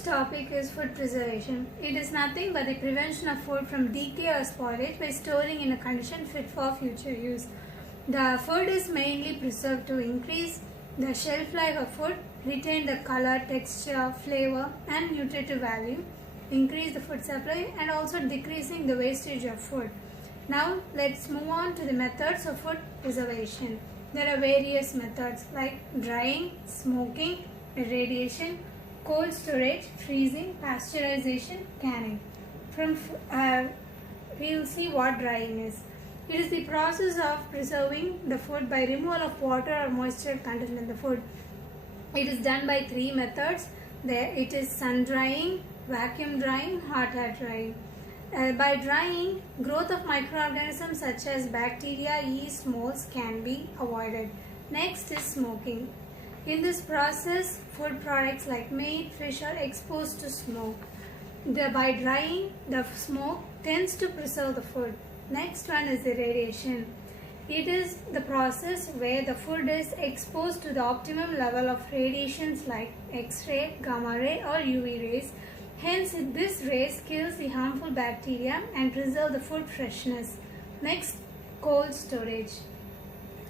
next topic is food preservation. It is nothing but the prevention of food from decay or spoilage by storing in a condition fit for future use. The food is mainly preserved to increase the shelf life of food, retain the color, texture, flavor and nutritive value, increase the food supply and also decreasing the wastage of food. Now let's move on to the methods of food preservation. There are various methods like drying, smoking, irradiation, cold storage, freezing, pasteurization, canning. We will see what drying is. It is the process of preserving the food by removal of water or moisture content in the food. It is done by three methods. It is sun drying, vacuum drying, hot air drying. By drying, growth of microorganisms such as bacteria, yeast, molds can be avoided. Next is smoking. In this process, food products like meat, fish are exposed to smoke. By drying, the smoke tends to preserve the food. Next one is irradiation. It is the process where the food is exposed to the optimum level of radiations like X-ray, gamma ray or UV rays. Hence, this rays kills the harmful bacteria and preserve the food freshness. Next, cold storage.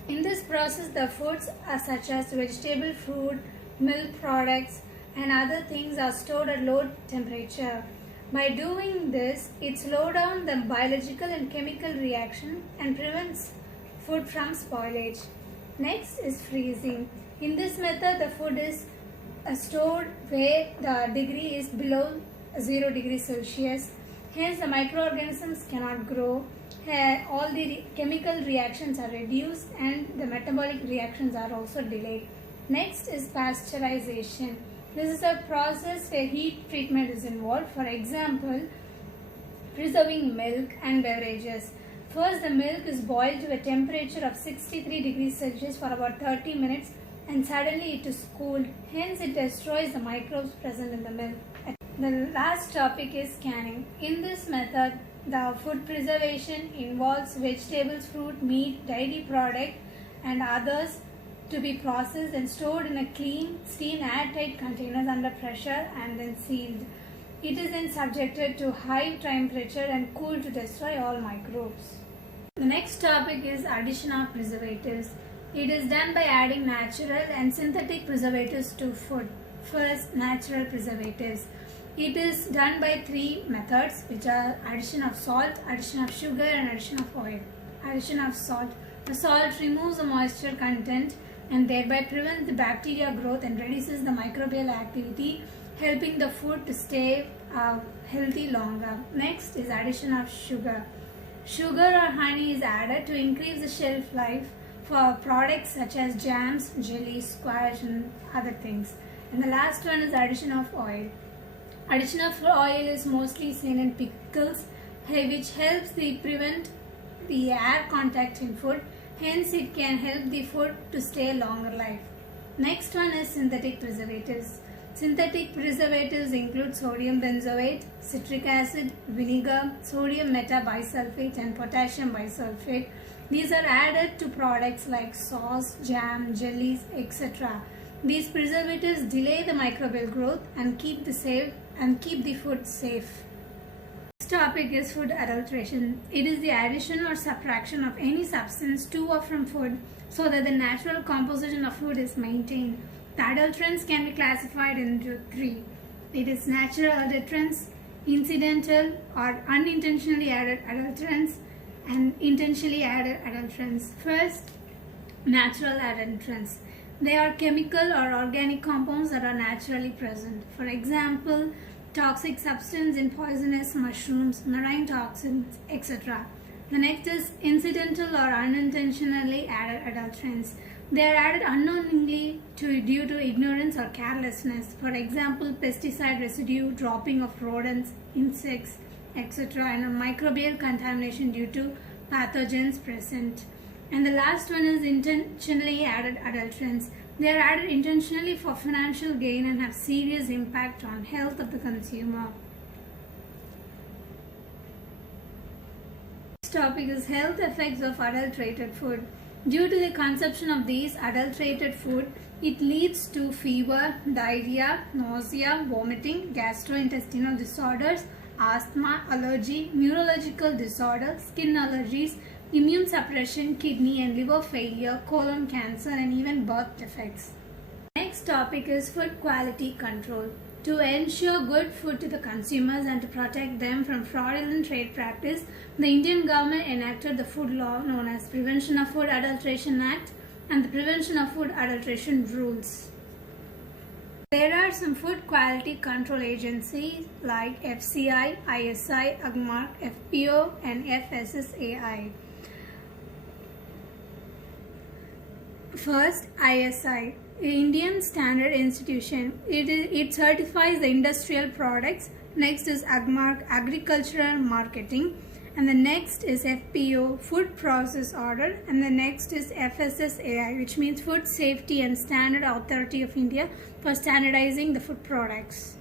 In this process, the foods such as vegetable, fruit, milk products and other things are stored at low temperature. By doing this, it slows down the biological and chemical reaction and prevents food from spoilage. Next is freezing. In this method, the food is stored where the degree is below 0 degrees Celsius. Hence, the microorganisms cannot grow. All the chemical reactions are reduced and the metabolic reactions are also delayed. Next is pasteurization. This is a process where heat treatment is involved. For example, preserving milk and beverages. First, the milk is boiled to a temperature of 63 degrees Celsius for about 30 minutes and suddenly it is cooled. Hence, it destroys the microbes present in the milk. The last topic is canning. In this method, the food preservation involves vegetables, fruit, meat, dairy product and others to be processed and stored in a clean, steam airtight containers under pressure and then sealed. It is then subjected to high temperature and cooled to destroy all microbes. The next topic is addition of preservatives. It is done by adding natural and synthetic preservatives to food. First, natural preservatives. It is done by three methods, which are addition of salt, addition of sugar and addition of oil. Addition of salt. The salt removes the moisture content and thereby prevents the bacteria growth and reduces the microbial activity, helping the food to stay healthy longer. Next is addition of sugar. Sugar or honey is added to increase the shelf life for products such as jams, jellies, squash and other things. And the last one is addition of oil. Addition of oil is mostly seen in pickles, which helps prevent the air contact in food. Hence, it can help the food to stay longer life. Next one is synthetic preservatives. Synthetic preservatives include sodium benzoate, citric acid, vinegar, sodium metabisulfate and potassium bisulfate. These are added to products like sauce, jam, jellies, etc. These preservatives delay the microbial growth and keep the food safe. Next topic is food adulteration. It is the addition or subtraction of any substance to or from food so that the natural composition of food is maintained. The adulterants can be classified into three. It is natural adulterants, incidental or unintentionally added adulterants, and intentionally added adulterants. First, natural adulterants. They are chemical or organic compounds that are naturally present. For example, toxic substance in poisonous mushrooms, marine toxins, etc. The next is incidental or unintentionally added adulterants. They are added unknowingly due to ignorance or carelessness. For example, pesticide residue, dropping of rodents, insects, etc. and a microbial contamination due to pathogens present. And the last one is intentionally added adulterants. They are added intentionally for financial gain and have serious impact on health of the consumer. Next topic is health effects of adulterated food. Due to the consumption of these adulterated food, It leads to fever, diarrhea, nausea, vomiting, gastrointestinal disorders, asthma, allergy, neurological disorders, skin allergies, immune suppression, kidney and liver failure, colon cancer, and even birth defects. Next topic is food quality control. To ensure good food to the consumers and to protect them from fraudulent trade practice, the Indian government enacted the food law known as Prevention of Food Adulteration Act and the Prevention of Food Adulteration Rules. There are some food quality control agencies like FCI, ISI, AGMARK, FPO and FSSAI. First, ISI, Indian Standard Institution. It certifies the industrial products. Next is AGMARK, Agricultural Marketing. And the next is FPO, Food Process Order. And the next is FSSAI, which means Food Safety and Standard Authority of India, for standardizing the food products.